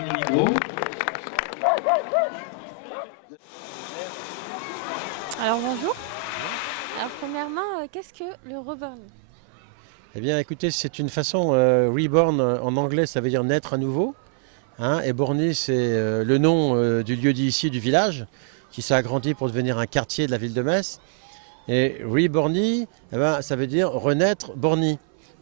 mini-gros. Alors bonjour. Alors premièrement, qu'est-ce que le reborn? Eh bien écoutez, c'est une façon, reborn en anglais ça veut dire naître à nouveau. Hein, et Borny c'est le nom du lieu dit ici, du village, qui s'est agrandi pour devenir un quartier de la ville de Metz. Et reborny, eh ben, ça veut dire renaître Borny.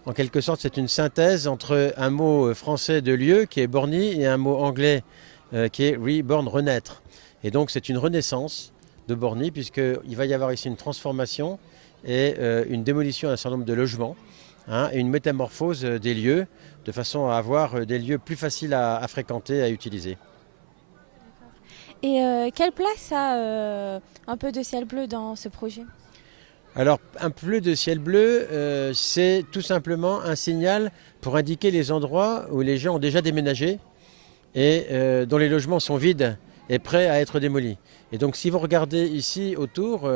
En quelque sorte c'est une synthèse entre un mot français de lieu qui est Borny et un mot anglais qui est reborn, renaître. Et donc c'est une renaissance de Borny puisqu'il va y avoir ici une transformation et une démolition d'un certain nombre de logements. Hein, et une métamorphose des lieux, de façon à avoir des lieux plus faciles à fréquenter, à utiliser. Et quelle place a un peu de ciel bleu dans ce projet? Alors, un peu de ciel bleu, c'est tout simplement un signal pour indiquer les endroits où les gens ont déjà déménagé et dont les logements sont vides et prêts à être démolis. Et donc, si vous regardez ici autour,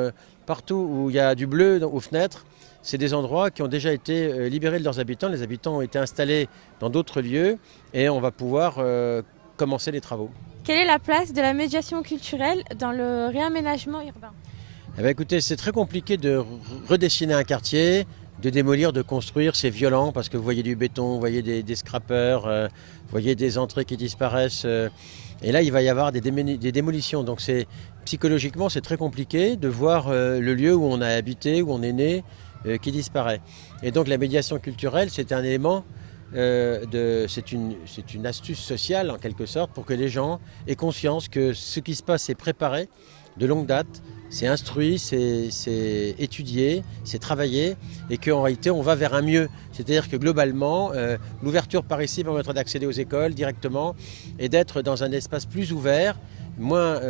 partout où il y a du bleu aux fenêtres, c'est des endroits qui ont déjà été libérés de leurs habitants. Les habitants ont été installés dans d'autres lieux et on va pouvoir commencer les travaux. Quelle est la place de la médiation culturelle dans le réaménagement urbain? Eh bien, écoutez, c'est très compliqué de redessiner un quartier, de démolir, de construire. C'est violent parce que vous voyez du béton, vous voyez des scrapers, vous voyez des entrées qui disparaissent. Et là, il va y avoir des démolitions. Donc psychologiquement, c'est très compliqué de voir le lieu où on a habité, où on est né, qui disparaît. Et donc la médiation culturelle, c'est un élément, c'est une astuce sociale en quelque sorte pour que les gens aient conscience que ce qui se passe est préparé de longue date, c'est instruit, c'est étudié, c'est travaillé et qu'en réalité on va vers un mieux. C'est-à-dire que globalement, l'ouverture par ici permettra d'accéder aux écoles directement et d'être dans un espace plus ouvert, moins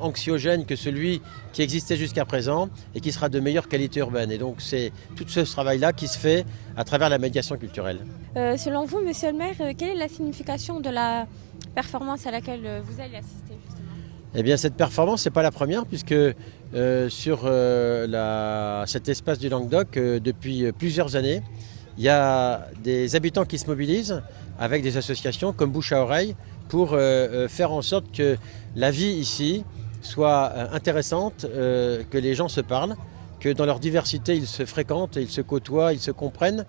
anxiogène que celui qui existait jusqu'à présent et qui sera de meilleure qualité urbaine. Et donc c'est tout ce travail-là qui se fait à travers la médiation culturelle. Selon vous, monsieur le maire, quelle est la signification de la performance à laquelle vous allez assister justement? Eh bien cette performance, ce n'est pas la première puisque sur cet espace du Languedoc, depuis plusieurs années, il y a des habitants qui se mobilisent avec des associations comme Bouche à Oreille pour faire en sorte que la vie ici soit intéressante, que les gens se parlent, que dans leur diversité ils se fréquentent, ils se côtoient, ils se comprennent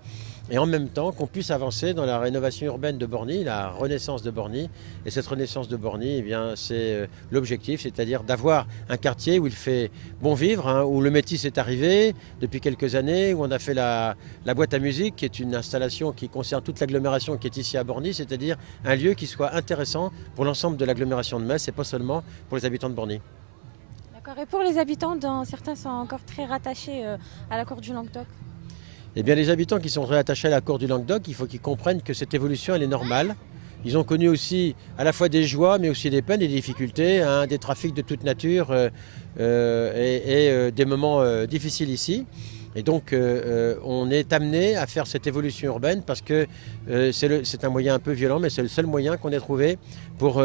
et en même temps qu'on puisse avancer dans la rénovation urbaine de Borny, la renaissance de Borny. Et cette renaissance de Borny, eh bien, c'est l'objectif, c'est-à-dire d'avoir un quartier où il fait bon vivre, hein, où le métis est arrivé depuis quelques années, où on a fait la boîte à musique, qui est une installation qui concerne toute l'agglomération qui est ici à Borny, c'est-à-dire un lieu qui soit intéressant pour l'ensemble de l'agglomération de Metz et pas seulement pour les habitants de Borny. D'accord. Et pour les habitants, certains sont encore très rattachés à la cour du Languedoc. Eh bien, les habitants qui sont très attachés à la cour du Languedoc, il faut qu'ils comprennent que cette évolution, elle est normale. Ils ont connu aussi à la fois des joies, mais aussi des peines et des difficultés, hein, des trafics de toute nature et des moments difficiles ici. Et donc, on est amené à faire cette évolution urbaine parce que c'est un moyen un peu violent, mais c'est le seul moyen qu'on ait trouvé pour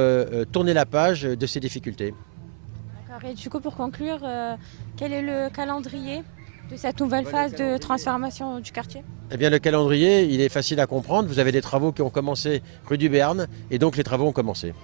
tourner la page de ces difficultés. D'accord. Et du coup, pour conclure, quel est le calendrier de cette nouvelle phase de transformation du quartier? Eh bien, le calendrier, il est facile à comprendre. Vous avez des travaux qui ont commencé rue du Béarn et donc les travaux ont commencé.